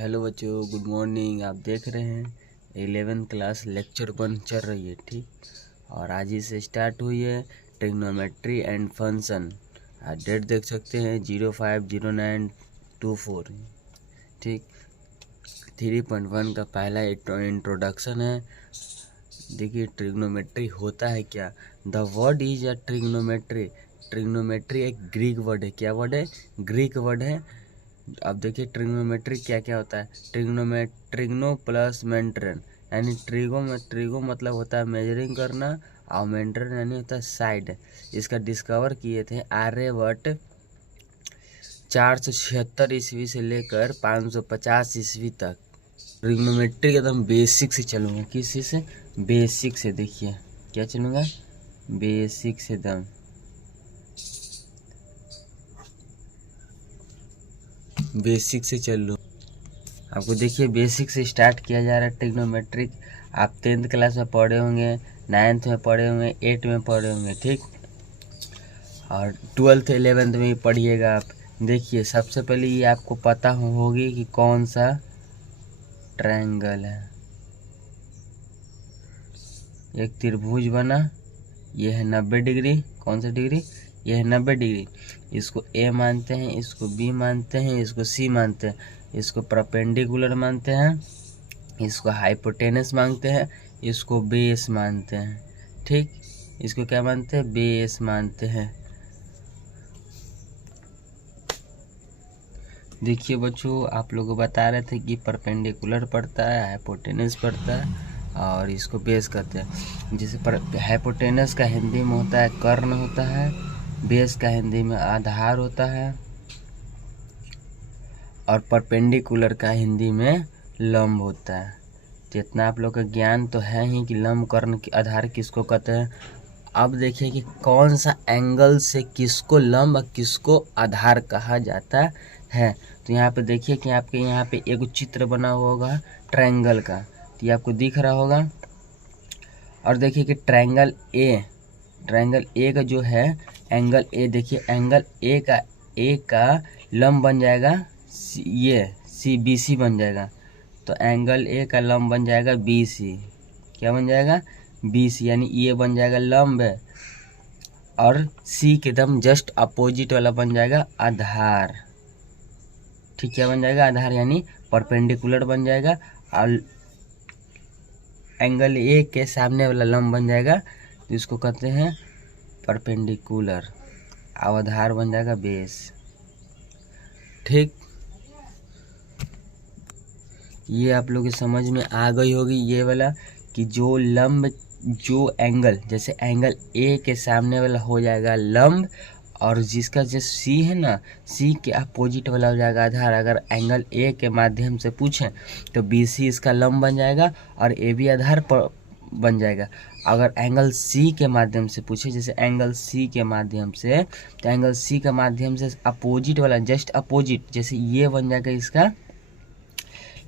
Hello बच्चों, good morning. आप देख रहे हैं 11th क्लास लेक्चर 1 चल रही है, ठीक। और आज ही से स्टार्ट हुई है ट्रिग्नोमेट्री एंड फंक्शन। डेट देख सकते हैं 050924, ठीक। 3.1 का पहला इंट्रोडक्शन है। देखिए ट्रिग्नोमेट्री होता है क्या। The word is a trigonometry. Trigonometry एक ग्रीक वर्ड है। क्या वर्ड है? ग्रीक वर्ड है। अब देखिए ट्रिग्नोमेट्री क्या क्या होता है। ट्रिग्नो प्लस मेंटरन, यानी ट्रिगो मतलब होता है मेजरिंग करना, और मेंटरन यानी होता है साइड। इसका डिस्कवर किए थे आर्यभट्ट 476 ईस्वी से लेकर 550 ईस्वी तक। ट्रिग्नोमेट्री एकदम बेसिक से चलूँगा। किस चीज़ से? बेसिक से। देखिए क्या चलूँगा, बेसिक से एकदम बेसिक से चल लूँ। आपको देखिए बेसिक से स्टार्ट किया जा रहा है ट्रिग्नोमेट्रिक। आप 10th क्लास में पढ़े होंगे, 9th में पढ़े होंगे, 8th में पढ़े होंगे, ठीक। और 12th 11th में भी पढ़िएगा आप। देखिए सबसे पहले ये आपको पता होगी कि कौन सा ट्रायंगल है। एक त्रिभुज बना, ये है 90 डिग्री। कौन सा डिग्री? ये है 90 डिग्री। इसको ए मानते हैं, इसको बी मानते हैं, इसको सी मानते हैं, इसको परपेंडिकुलर मानते हैं, इसको हाइपोटेनस मानते हैं, इसको बेस मानते हैं, ठीक। इसको क्या मानते हैं? बेस मानते हैं। देखिए बच्चों, आप लोग बता रहे थे कि परपेंडिकुलर पड़ता है, हाइपोटेनस पड़ता है, और इसको बेस कहते हैं। जैसे हाइपोटेनस का हिंदी में होता है कर्ण होता है, बेस का हिंदी में आधार होता है, और परपेंडिकुलर का हिंदी में लंब होता है। जितना आप लोग का ज्ञान तो है ही कि लंब कर्ण के आधार किसको कहते हैं। अब देखिए कि कौन सा एंगल से किसको लंब और किसको आधार कहा जाता है। तो यहाँ पे देखिए कि आपके यहाँ पे एक चित्र बना हुआ होगा ट्रायंगल का, तो ये आपको दिख रहा होगा। और देखिए कि ट्रायंगल ए का जो है एंगल ए, देखिए एंगल ए का लंब बन जाएगा ये सी बी सी बन जाएगा। तो एंगल ए का लंब बन जाएगा बी सी। क्या बन जाएगा? बी सी, यानी ये बन जाएगा लंब है, और सी के एकदम जस्ट अपोजिट वाला बन जाएगा आधार, ठीक। क्या बन जाएगा? आधार, यानी परपेंडिकुलर बन जाएगा। और एंगल ए के सामने वाला लंब बन जाएगा, तो इसको कहते हैं परपेंडिकुलर, और आधार बन जाएगा बेस, ठीक। ये आप लोग की समझ में आ गई होगी ये वाला, कि जो लंब, जो एंगल, जैसे एंगल ए के सामने वाला हो जाएगा लंब, और जिसका जो सी है ना, सी के अपोजिट वाला हो जाएगा आधार। अगर एंगल ए के माध्यम से पूछें तो बी सी इसका लंब बन जाएगा, और ए बी आधार पर बन जाएगा। अगर एंगल सी के माध्यम से पूछे, जैसे एंगल सी के माध्यम से, तो एंगल सी के माध्यम से अपोजिट वाला, जस्ट अपोजिट, जैसे ये बन जाएगा इसका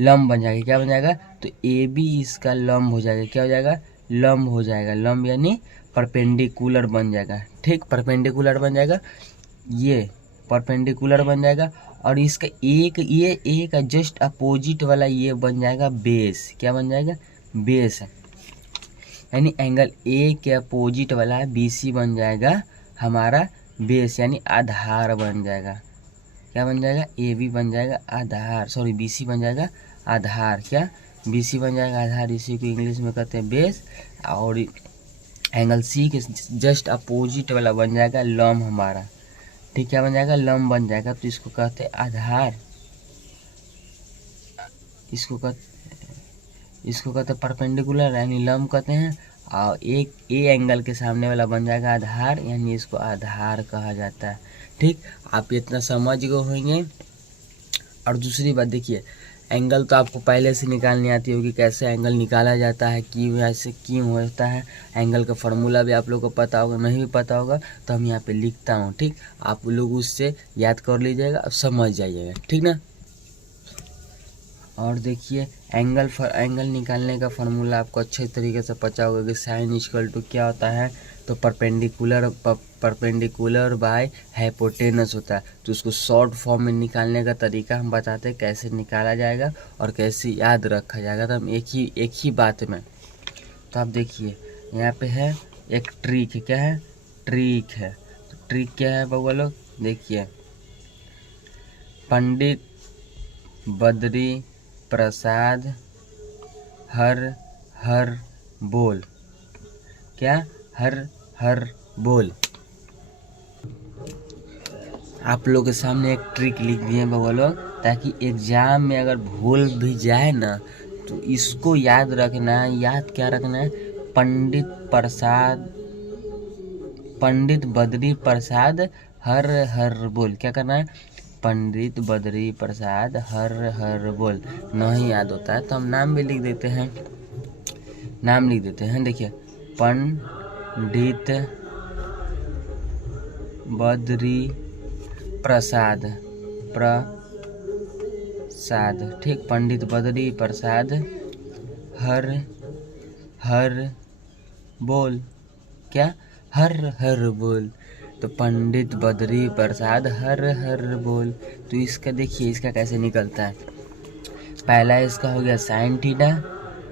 लंब बन जाएगा। क्या बन जाएगा? तो ए बी इसका लंब हो जाएगा। क्या हो जाएगा? लंब हो जाएगा। लंब यानी परपेंडिकुलर बन जाएगा, ठीक। परपेंडिकुलर बन जाएगा, ये परपेंडिकुलर बन जाएगा। और इसका एक ये ए का जस्ट अपोजिट वाला ये बन जाएगा बेस। क्या बन जाएगा? बेस, यानी एंगल ए के अपोजिट वाला बी सी बन जाएगा हमारा बेस, यानी आधार बन जाएगा। क्या बन जाएगा? ए बी बन जाएगा आधार, सॉरी बी सी बन जाएगा आधार। क्या? बी सी बन जाएगा आधार, इसी को इंग्लिश में कहते हैं बेस। और एंगल सी के जस्ट अपोजिट वाला बन जाएगा लंब हमारा, ठीक। क्या बन जाएगा? लंब बन जाएगा, तो इसको कहते हैं आधार। इसको कहते हैं परपेंडिकुलर, यानी लंब कहते हैं। और एक ए एंगल के सामने वाला बन जाएगा आधार, यानी इसको आधार कहा जाता है, ठीक। आप इतना समझ गए होंगे। और दूसरी बात देखिए, एंगल तो आपको पहले से निकालनी आती होगी, कैसे एंगल निकाला जाता है, क्यों ऐसे क्यों होता है। एंगल का फार्मूला भी आप लोग को पता होगा, नहीं भी पता होगा तो हम यहाँ पे लिखता हूँ, ठीक। आप लोग उससे याद कर लीजिएगा, अब समझ जाइएगा, ठीक ना। और देखिए एंगल निकालने का फार्मूला आपको अच्छे तरीके से पता होगा कि साइन इक्वल टू क्या होता है। तो परपेंडिकुलर बाय हाइपोटेनस होता है। तो उसको शॉर्ट फॉर्म में निकालने का तरीका हम बताते हैं कैसे निकाला जाएगा और कैसे याद रखा जाएगा। तो हम एक ही बात में, तो आप देखिए यहाँ पे है एक ट्रिक है। क्या है? ट्रिक है। तो ट्रिक क्या है बउआ लोग? देखिए, पंडित बद्री प्रसाद हर हर बोल। क्या? हर हर बोल। आप लोग के सामने एक ट्रिक लिख दिए बउआ लोग, ताकि एग्जाम में अगर भूल भी जाए ना तो इसको याद रखना है। याद क्या रखना है? पंडित बद्री प्रसाद हर हर बोल। क्या करना है? पंडित बद्री प्रसाद हर हर बोल। नहीं याद होता है तो हम नाम भी लिख देते हैं। नाम लिख देते हैं। देखिए, पंडित बद्री प्रसाद ठीक, पंडित बद्री प्रसाद हर हर बोल। क्या? हर हर बोल। तो पंडित बद्री प्रसाद हर हर बोल। तो इसका देखिए, इसका कैसे निकलता है। पहला इसका हो गया साइन थीटा।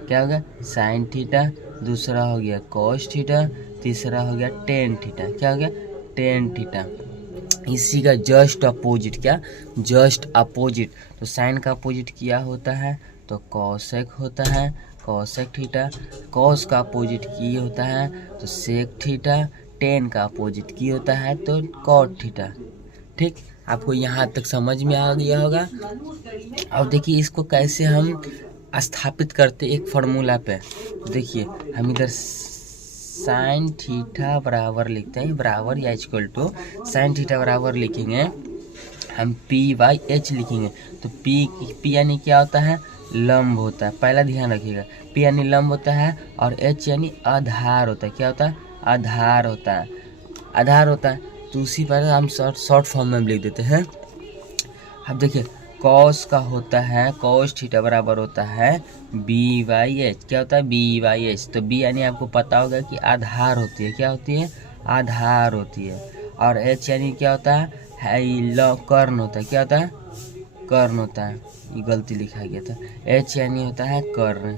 क्या हो गया? Sine theta. दूसरा हो गया कॉस थीटा। तीसरा हो गया टेन थीटा। क्या हो गया? Tan theta. इसी का जस्ट अपोजिट। क्या? Just opposite. तो साइन का अपोजिट क्या होता है? तो कॉसेक होता है, कॉसेक थीटा। कॉस का अपोजिट की होता है तो सेक थीटा। टेन का अपोजिट की होता है तो कॉट थीटा। ठीक, आपको यहाँ तक समझ में आ गया होगा। अब देखिए इसको कैसे हम स्थापित करते एक फार्मूला पे। देखिए, हम इधर साइन थीटा बराबर लिखते हैं, बराबर या इक्वल टू साइन थीटा बराबर लिखेंगे हम P/H लिखेंगे। तो P यानी क्या होता है? लंब होता है। पहला ध्यान रखिएगा, P यानी लंब होता है और H यानी आधार होता है। क्या होता है? आधार होता है। आधार होता है। तो उसी पर हम शॉर्ट फॉर्म में लिख देते हैं। अब देखिए, कॉस का होता है, कॉस थीटा बराबर होता है B/H। क्या होता है? B/H। तो B यानी आपको पता होगा कि आधार होती है। क्या होती है? आधार होती है। और H यानी क्या होता है? कर्ण होता है। क्या होता है? कर्ण होता है। ये गलती लिखा गया था। H यानी होता है कर्ण।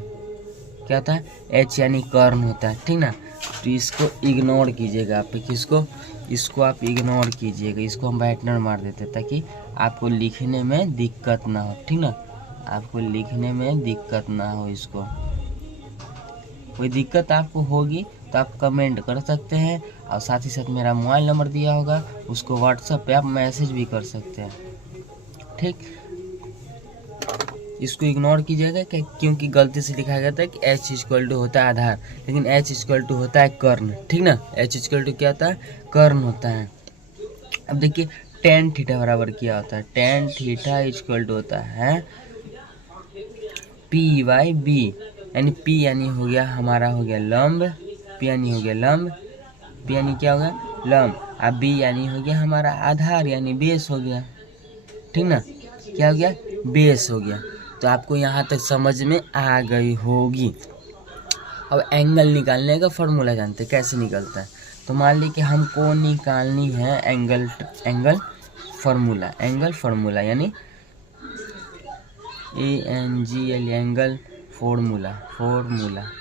क्या होता है? H यानी कर्ण होता है। ठीक ना? तो इसको इग्नोर कीजिएगा आप। किसको? इसको आप इग्नोर कीजिएगा। इसको हम बैटनर मार देते ताकि आपको लिखने में दिक्कत ना हो। ठीक ना? आपको लिखने में दिक्कत ना हो। इसको कोई दिक्कत आपको होगी तो आप कमेंट कर सकते हैं, और साथ ही साथ मेरा मोबाइल नंबर दिया होगा, उसको व्हाट्सएप पे आप मैसेज भी कर सकते हैं। ठीक, इसको इग्नोर कीजिएगा क्योंकि गलती से लिखा गया था कि H इक्वल टू होता है आधार, लेकिन H इक्वल टू होता है कर्ण। ठीक ना? H इक्वल टू क्या होता है? कर्ण होता है। अब देखिए, टेन थीटा बराबर क्या होता है? टेन थीटा इक्वल टू होता है P/B। यानी P यानी हो गया हमारा हो गया लंब। P यानी हो गया लंब। P यानी क्या हो गया? लंब। अब B यानी हो गया हमारा आधार, यानी बेस हो गया। ठीक ना? क्या हो गया? बेस हो गया। तो आपको यहाँ तक समझ में आ गई होगी। अब एंगल निकालने का फॉर्मूला जानते हैं कैसे निकलता है। तो मान ली कि हमको निकालनी है एंगल फार्मूला यानी ANGL एंगल फार्मूला।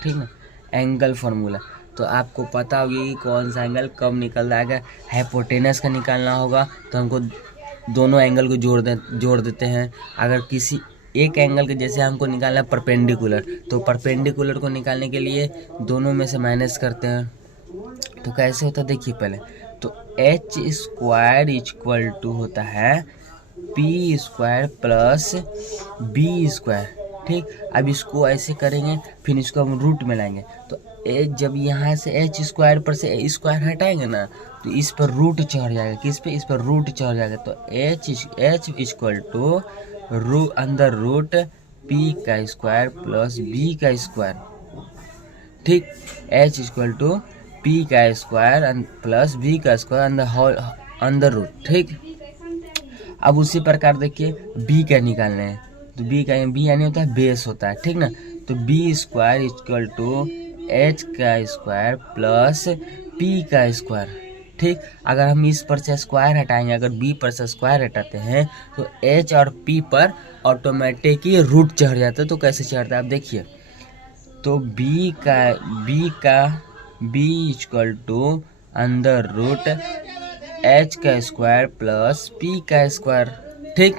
ठीक है? Angle formula. तो आपको पता होगी कि कौन सा एंगल कब निकल जाएगा। हाइपोटेनस का निकालना होगा तो हमको दोनों एंगल को जोड़ देते हैं। अगर किसी एक एंगल के जैसे हमको निकालना है परपेंडिकुलर, तो परपेंडिकुलर को निकालने के लिए दोनों में से माइनस करते हैं। तो कैसे होता है देखिए पहले। तो H स्क्वायर इक्वल टू होता है P square plus B square. ठीक, अब इसको ऐसे करेंगे, फिर इसको हम रूट में लाएंगे। तो जब यहाँ से H स्क्वायर पर से स्क्वायर हटाएंगे ना तो इस पर रूट चढ़ जाएगा। किस पे? इस पर रूट चढ़ जाएगा। तो H इक्वल टू अंदर रूट P का स्क्वायर प्लस B का स्क्वायर। ठीक, H इक्वल टू P का स्क्वायर प्लस B का स्क्वायर अंदर रूट। ठीक, अब उसी प्रकार देखिए B का निकालना है। तो B यानी होता है बेस होता है। ठीक ना? तो B square equal to H का स्क्वायर प्लस पी का स्क्वायर। ठीक, अगर हम इस पर से स्क्वायर हटाएंगे, अगर बी पर से स्क्वायर हटाते हैं तो एच और पी पर ऑटोमेटिक ही रूट चढ़ जाता है। तो कैसे चढ़ता है आप देखिए, तो B equal to under root H का स्क्वायर प्लस पी का स्क्वायर। ठीक,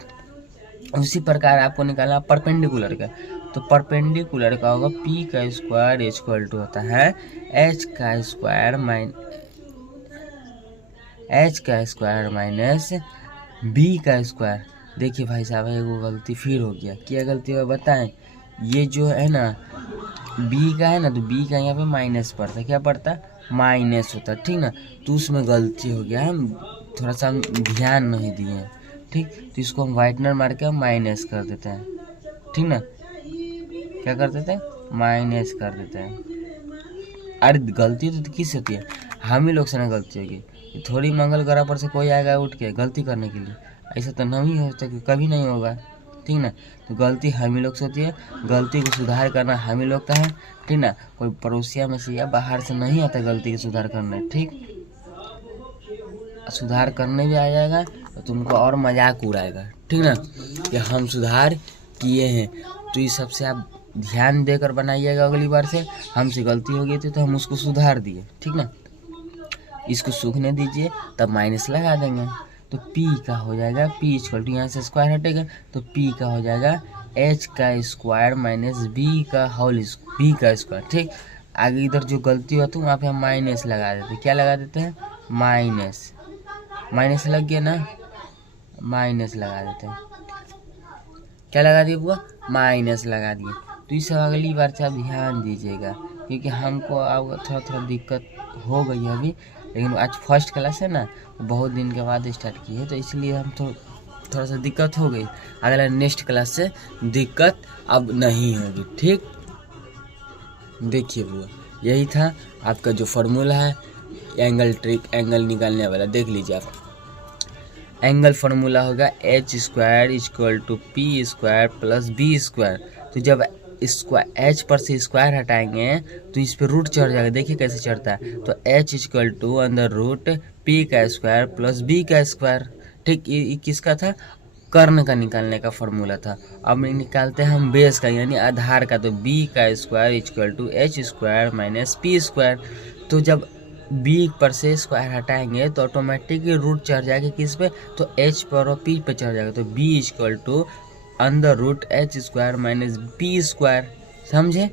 उसी प्रकार आपको निकालना परपेंडिकुलर का, तो परपेंडिकुलर का होगा पी का स्क्वायर इक्वल टू होता है एच का स्क्वायर माइनस बी का स्क्वायर। देखिए भाई साहब, एगो गलती फिर हो गया। क्या गलती हुआ बताएं? ये जो है ना बी का है ना, तो बी का यहाँ पे माइनस पड़ता, क्या पड़ता? माइनस होता। ठीक ना, तो उसमें गलती हो गया, हम थोड़ा सा ध्यान नहीं दिए हैं। ठीक, तो इसको हम वाइटनर मार के माइनस कर देते हैं। ठीक ना, क्या कर देते हैं? माइनस कर देते हैं। अरे गलती तो किस होती है? हम ही लोग से ना गलती होगी। थोड़ी मंगल ग्रह पर से कोई आएगा उठ के गलती करने के लिए, ऐसा तो नहीं होता कि कभी नहीं होगा। ठीक ना, तो गलती हम ही लोग से होती है, गलती को सुधार करना हम ही लोग का है। ठीक ना, कोई पड़ोसिया में से या बाहर से नहीं आता गलती को सुधार करने। ठीक, सुधार करने भी आ जाएगा तो तुमको और मजाक उड़ाएगा। ठीक ना, कि हम सुधार किए हैं, तो ये सबसे आप ध्यान देकर बनाइएगा। अगली बार से हमसे गलती हो गई थी तो हम उसको सुधार दिए। ठीक ना, इसको सूखने दीजिए, तब माइनस लगा देंगे। तो P का हो जाएगा, P इक्वल टू यहाँ से स्क्वायर हटेगा तो P का हो जाएगा H का स्क्वायर माइनस B का स्क्वायर। ठीक, आगे इधर जो गलती हुआ तो वहाँ पे हम माइनस लगा देते। क्या लगा देते हैं? माइनस लग गया ना, माइनस लगा देते हैं। क्या लगा दिए बुआ? माइनस लगा दिए। तो इस अगली बार से आप ध्यान दीजिएगा, क्योंकि हमको अब थोड़ा दिक्कत हो गई है अभी, लेकिन आज फर्स्ट क्लास है ना, बहुत दिन के बाद स्टार्ट की है, तो इसलिए हम थोड़ा सा दिक्कत हो गई। अगला नेक्स्ट क्लास से दिक्कत अब नहीं होगी। ठीक, देखिए बुआ, यही था आपका जो फार्मूला है एंगल निकालने वाला। देख लीजिए आप, एंगल फार्मूला होगा H square equal to P square plus B square. तो जब एच पर से स्क्वायर हटाएंगे तो इस पर रूट चढ़ जाएगा। देखिए कैसे चढ़ता है, तो H equal to under root P का स्क्वायर प्लस बी का स्क्वायर। ठीक, ये किसका था? कर्ण का निकालने का फॉर्मूला था। अब निकालते हैं हम बेस का, यानी आधार का, तो बी का square equal to H square minus P square. तो जब बी पर से स्क्वायर हटाएंगे तो ऑटोमेटिक रूट चढ़ जाएगा किस पे? तो एच पर और पी पे चढ़ जाएगा। तो B equal to under root H square minus B square. समझे?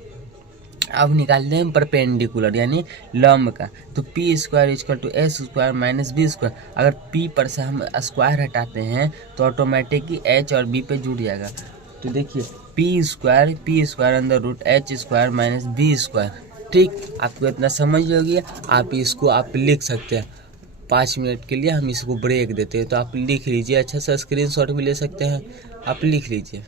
अब निकालते हैं परपेंडिकुलर यानी लंब का, तो P square equal to H square minus B square. अगर पी पर से हम स्क्वायर हटाते हैं तो ऑटोमेटिकली एच और बी पे जुड़ जाएगा। तो देखिए P square under root H square minus B square. ठीक, आपको इतना समझ होगी, आप इसको आप लिख सकते हैं। 5 मिनट के लिए हम इसको ब्रेक देते हैं, तो आप लिख लीजिए। अच्छा सा स्क्रीनशॉट भी ले सकते हैं, आप लिख लीजिए।